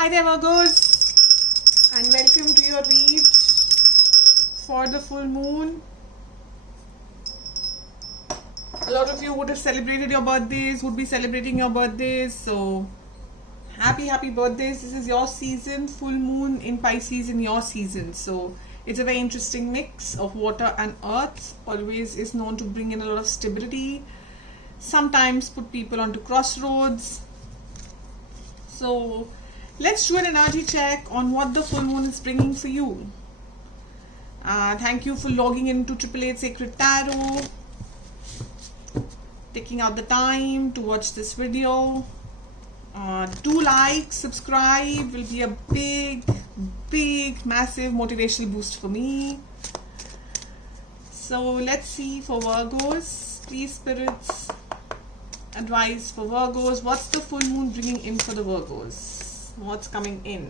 Hi there Virgos, and welcome to your read for the full moon. A lot of you would have celebrated your birthdays, would be celebrating your birthdays, so happy birthdays. This is your season, full moon in Pisces in your season, so it's a very interesting mix of water and earth. Always is known to bring in a lot of stability, sometimes put people onto crossroads. So let's do an energy check on what the full moon is bringing for you. Thank you for logging into 888 Sacred Tarot, taking out the time to watch this video. Do like, subscribe, will be a big, massive motivational boost for me. So let's see for Virgos. Please, spirits, advice for Virgos. What's the full moon bringing in for the Virgos? What's coming in?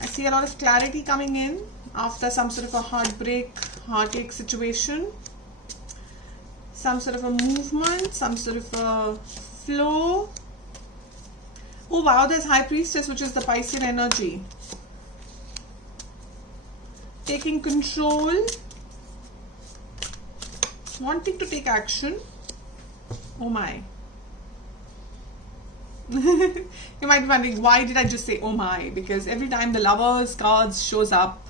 I see a lot of clarity coming in after some sort of a heartache situation. Some sort of a movement, some sort of a flow. Oh wow, there's High Priestess, which is the Piscean energy. Taking control, wanting to take action. Oh my. You might be wondering, why did I just say oh my? Because every time the Lovers cards shows up,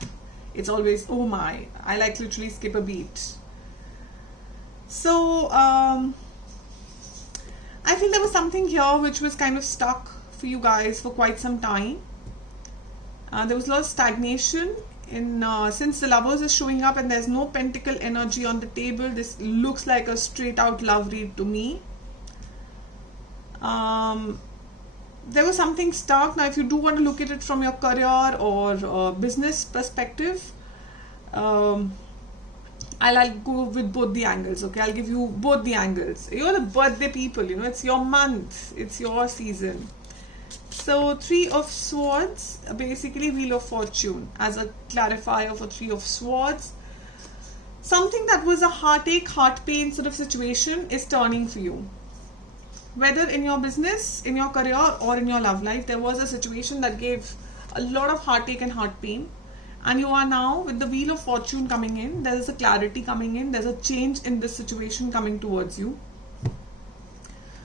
it's always oh my. I like literally skip a beat. So I feel there was something here which was kind of stuck for you guys for quite some time. There was a lot of stagnation in since the Lovers is showing up and there's no Pentacle energy on the table. This looks like a straight out love read to me. There was something stuck. Now if you do want to look at it from your career or business perspective, I'll go with both the angles. Okay, I'll give you both the angles. You're the birthday people, you know, it's your month, it's your season. So 3 of Swords, basically Wheel of Fortune as a clarifier for 3 of Swords. Something that was a heartache, heart pain sort of situation is turning for you. Whether in your business, in your career, or in your love life, there was a situation that gave a lot of heartache and heart pain. And you are now, with the Wheel of Fortune coming in, there is a clarity coming in, there's a change in this situation coming towards you.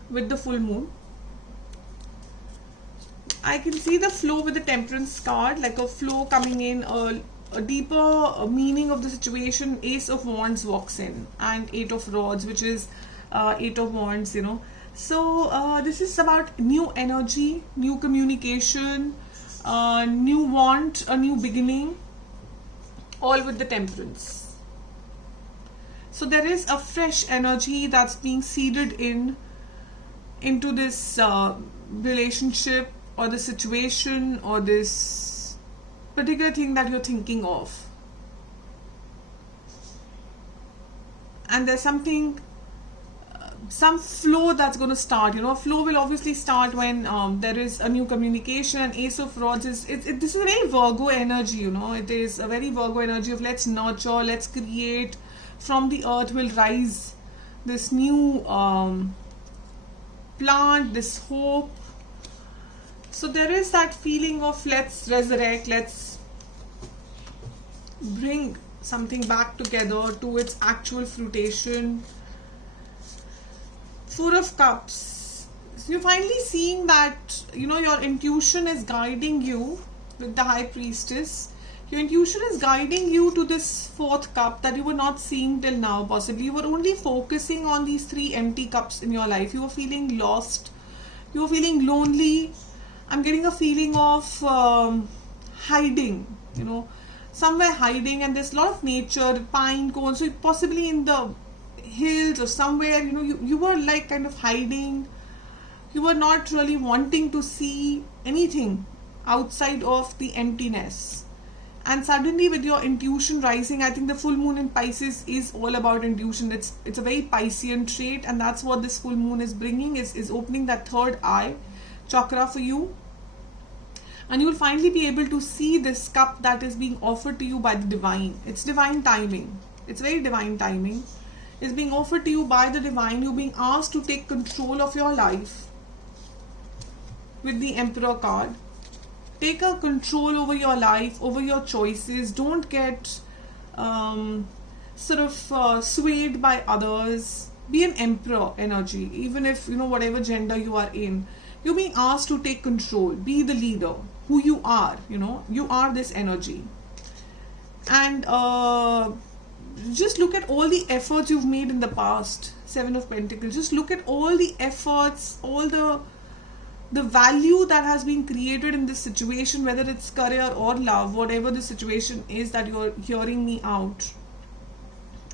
With the full moon, I can see the flow with the Temperance card, like a flow coming in, a deeper meaning of the situation. Ace of Wands walks in, and 8 of Rods, which is 8 of Wands, you know. So this is about new energy, new communication, new want, a new beginning, all with the Temperance. So there is a fresh energy that's being seeded into this relationship or the situation or this particular thing that you're thinking of. And there's something, some flow that's going to start. You know, flow will obviously start when there is a new communication. And Ace of Rods is this is a very Virgo energy. You know, it is a very Virgo energy of let's nurture, let's create. From the earth will rise this new plant, this hope. So there is that feeling of let's resurrect, let's bring something back together to its actual fruition. 4 of Cups. So you're finally seeing that, you know, your intuition is guiding you with the High Priestess. Your intuition is guiding you to this 4th cup that you were not seeing till now. Possibly you were only focusing on these 3 empty cups in your life. You were feeling lost. You were feeling lonely. I'm getting a feeling of hiding, you know, somewhere hiding, and there's a lot of nature, pine cones, so possibly in the hills or somewhere, you know, you were like kind of hiding. You were not really wanting to see anything outside of the emptiness. And suddenly with your intuition rising, I think the full moon in Pisces is all about intuition. It's a very Piscean trait, and that's what this full moon is bringing, is opening that 3rd eye chakra for you. And you will finally be able to see this cup that is being offered to you by the divine. It's divine timing. It's very divine timing. It's being offered to you by the divine. You're being asked to take control of your life. with the Emperor card. Take a control over your life, over your choices. Don't get swayed by others. Be an emperor energy, even if whatever gender you are in. You're being asked to take control. Be the leader. Who you are. You are this energy. And just look at all the efforts you've made in the past. Seven of Pentacles. Just look at all the efforts, all the value that has been created in this situation, whether it's career or love, whatever the situation is that you're hearing me out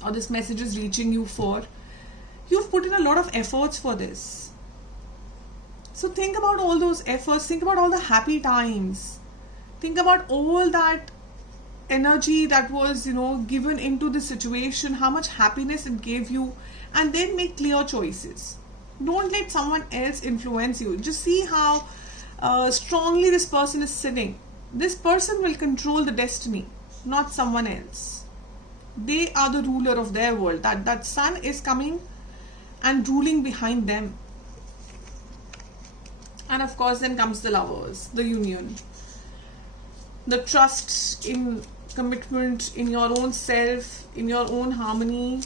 or this message is reaching you for. You've put in a lot of efforts for this. So think about all those efforts. Think about all the happy times. Think about all that energy that was, given into the situation, how much happiness it gave you, and then make clear choices. Don't let someone else influence you. Just see how strongly this person is sitting. This person will control the destiny, not someone else. They are the ruler of their world. That sun is coming and ruling behind them. And of course, then comes the Lovers, the union, the trust in commitment, in your own self, in your own harmony,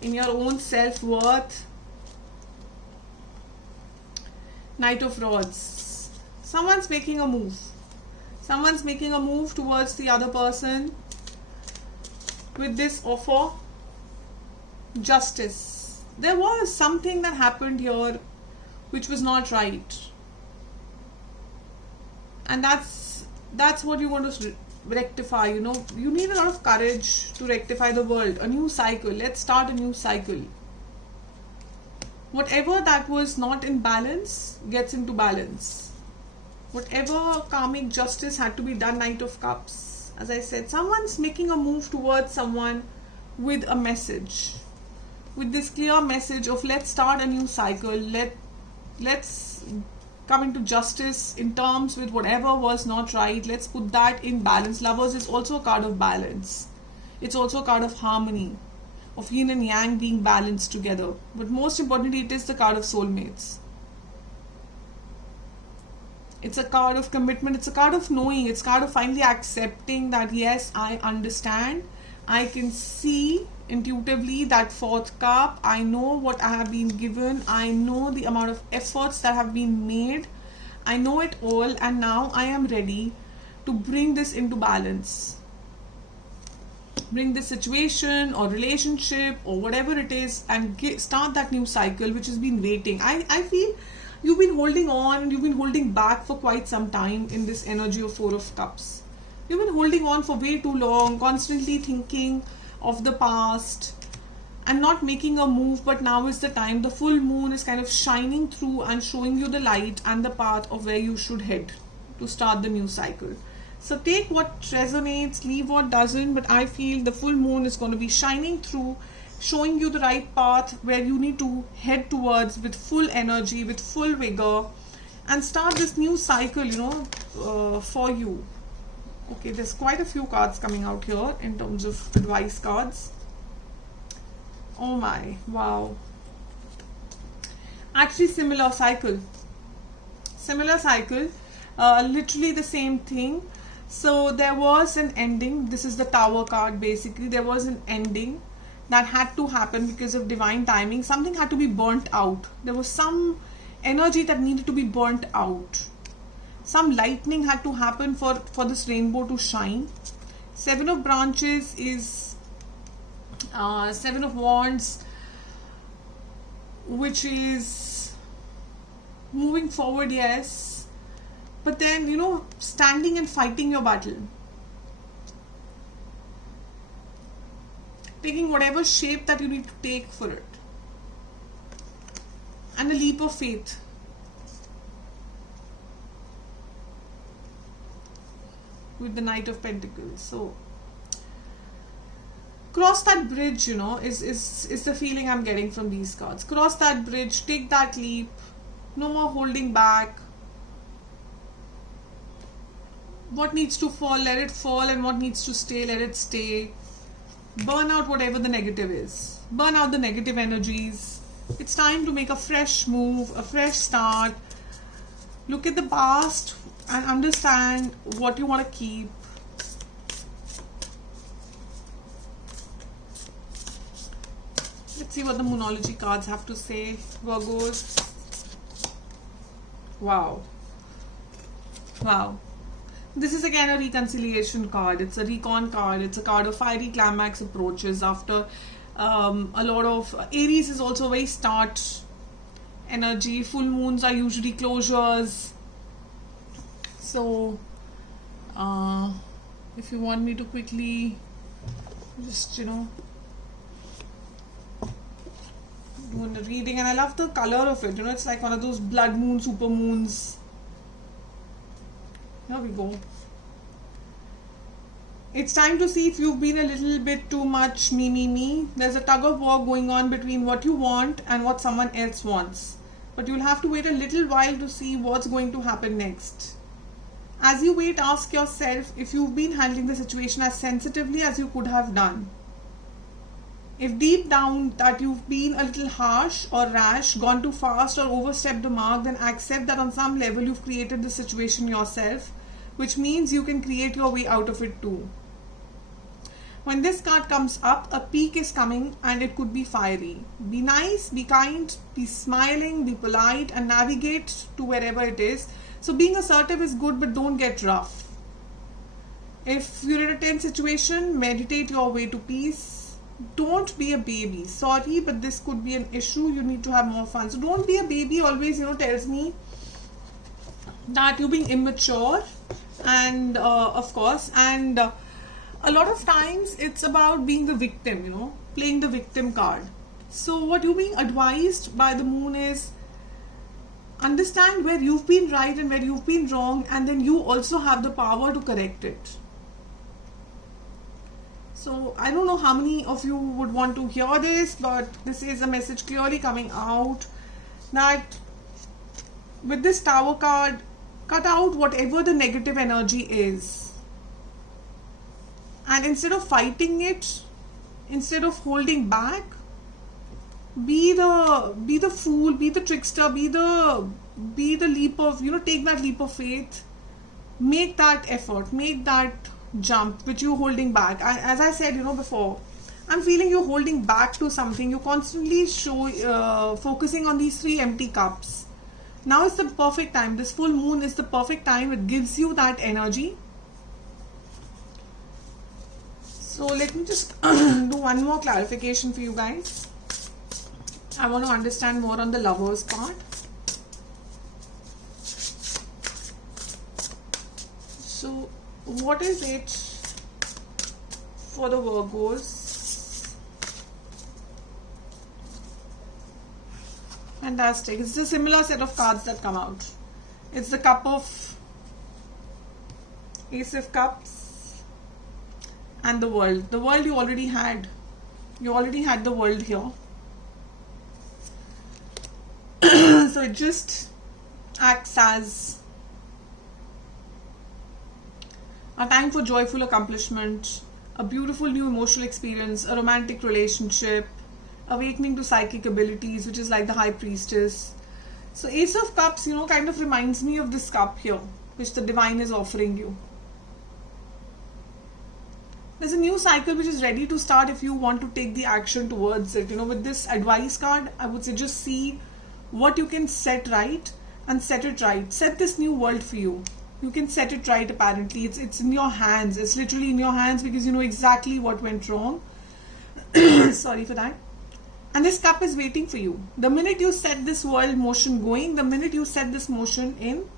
in your own self-worth. Knight of Rods. Someone's making a move. Someone's making a move towards the other person with this offer. Justice. There was something that happened here which was not right. And that's what you want to rectify. You need a lot of courage to rectify the world. A new cycle. Let's start a new cycle. Whatever that was not in balance gets into balance. Whatever karmic justice had to be done, Knight of Cups. As I said, someone's making a move towards someone with a message. With this clear message of let's start a new cycle. Let's come into justice in terms with whatever was not right. Let's put that in balance. Lovers is also a card of balance. It's also a card of harmony, of yin and yang being balanced together. But most importantly, it is the card of soulmates. It's a card of commitment. It's a card of knowing. It's a card of finally accepting that yes, I understand. I can see intuitively that fourth cup. I know what I have been given. I know the amount of efforts that have been made. I know it all, and now I am ready to bring this into balance. Bring this situation or relationship or whatever it is and start that new cycle which has been waiting. I feel you've been holding on, you've been holding back for quite some time in this energy of Four of Cups. You've been holding on for way too long, constantly thinking of the past and not making a move, but now is the time. The full moon is kind of shining through and showing you the light and the path of where you should head to start the new cycle. So take what resonates, leave what doesn't, but I feel the full moon is going to be shining through, showing you the right path where you need to head towards with full energy, with full vigor, and start this new cycle, for you. Okay, there's quite a few cards coming out here in terms of advice cards. Oh my, wow. Actually, similar cycle. Literally the same thing. So there was an ending. This is the Tower card basically. There was an ending that had to happen because of divine timing. Something had to be burnt out. There was some energy that needed to be burnt out. Some lightning had to happen for this rainbow to shine. Seven of Branches is Seven of Wands, which is moving forward, yes. But then, standing and fighting your battle. Taking whatever shape that you need to take for it. And a leap of faith. With the Knight of Pentacles. So, cross that bridge, is the feeling I'm getting from these cards. Cross that bridge, take that leap. No more holding back. What needs to fall, let it fall, and what needs to stay, let it stay. Burn out whatever the negative is. Burn out the negative energies. It's time to make a fresh move, a fresh start. Look at the past and understand what you want to keep. Let's see what the Moonology cards have to say, Virgos. Wow. Wow. This is again a reconciliation card. It's a recon card. It's a card of fiery climax approaches after a lot of... Aries is also very start energy. Full moons are usually closures. So, if you want me to quickly just, do a reading, and I love the color of it, it's like one of those blood moon, super moons. Here we go. It's time to see if you've been a little bit too much me. There's a tug of war going on between what you want and what someone else wants. But you'll have to wait a little while to see what's going to happen next. As you wait, ask yourself if you've been handling the situation as sensitively as you could have done. If deep down that you've been a little harsh or rash, gone too fast or overstepped the mark, then accept that on some level you've created the situation yourself, which means you can create your way out of it too. When this card comes up, a peak is coming and it could be fiery. Be nice, be kind, be smiling, be polite and navigate to wherever it is. So being assertive is good, but don't get rough. If you're in a tense situation, meditate your way to peace. Don't be a baby. Sorry, but this could be an issue. You need to have more fun. So don't be a baby always, tells me that you're being immature. And of course, and a lot of times it's about being the victim, playing the victim card. So what you're being advised by the moon is understand where you've been right and where you've been wrong, and then you also have the power to correct it. So I don't know how many of you would want to hear this, but this is a message clearly coming out that with this Tower card, cut out whatever the negative energy is. And instead of fighting it, instead of holding back, be the fool, be the trickster, be the leap of, take that leap of faith, make that effort, make that jump which you're holding back. As I said, before, I'm feeling you're holding back to something. You're constantly focusing on these 3 empty cups. Now is the perfect time. This full moon is the perfect time. It gives you that energy. So let me just do one more clarification for you guys. I want to understand more on the Lovers part. So what is it for the Virgos? Fantastic. It's a similar set of cards that come out. It's the Cup of Ace of Cups and the World. The World you already had. You already had the World here. So it just acts as a time for joyful accomplishment, a beautiful new emotional experience, a romantic relationship, awakening to psychic abilities, which is like the High Priestess. So Ace of Cups, kind of reminds me of this cup here, which the Divine is offering you. There's a new cycle which is ready to start if you want to take the action towards it. With this advice card, I would say just see what you can set right and set it right. Set this new world for you. You can set it right apparently. It's in your hands. It's literally in your hands because you know exactly what went wrong. Sorry for that. And this cup is waiting for you. The minute you set this world motion going, the minute you set this motion in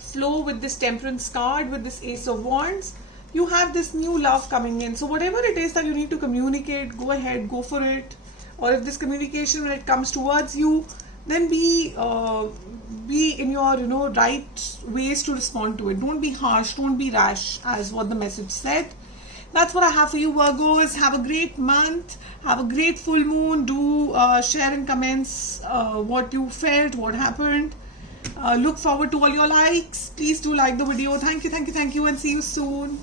flow with this Temperance card, with this Ace of Wands, you have this new love coming in. So whatever it is that you need to communicate, go ahead, go for it. Or if this communication, when it comes towards you, then be in your right ways to respond to it. Don't be harsh, don't be rash, as what the message said. That's what I have for you, Virgos. Have a great month. Have a great full moon. Do share in comments what you felt, what happened. Look forward to all your likes. Please do like the video. Thank you, and see you soon.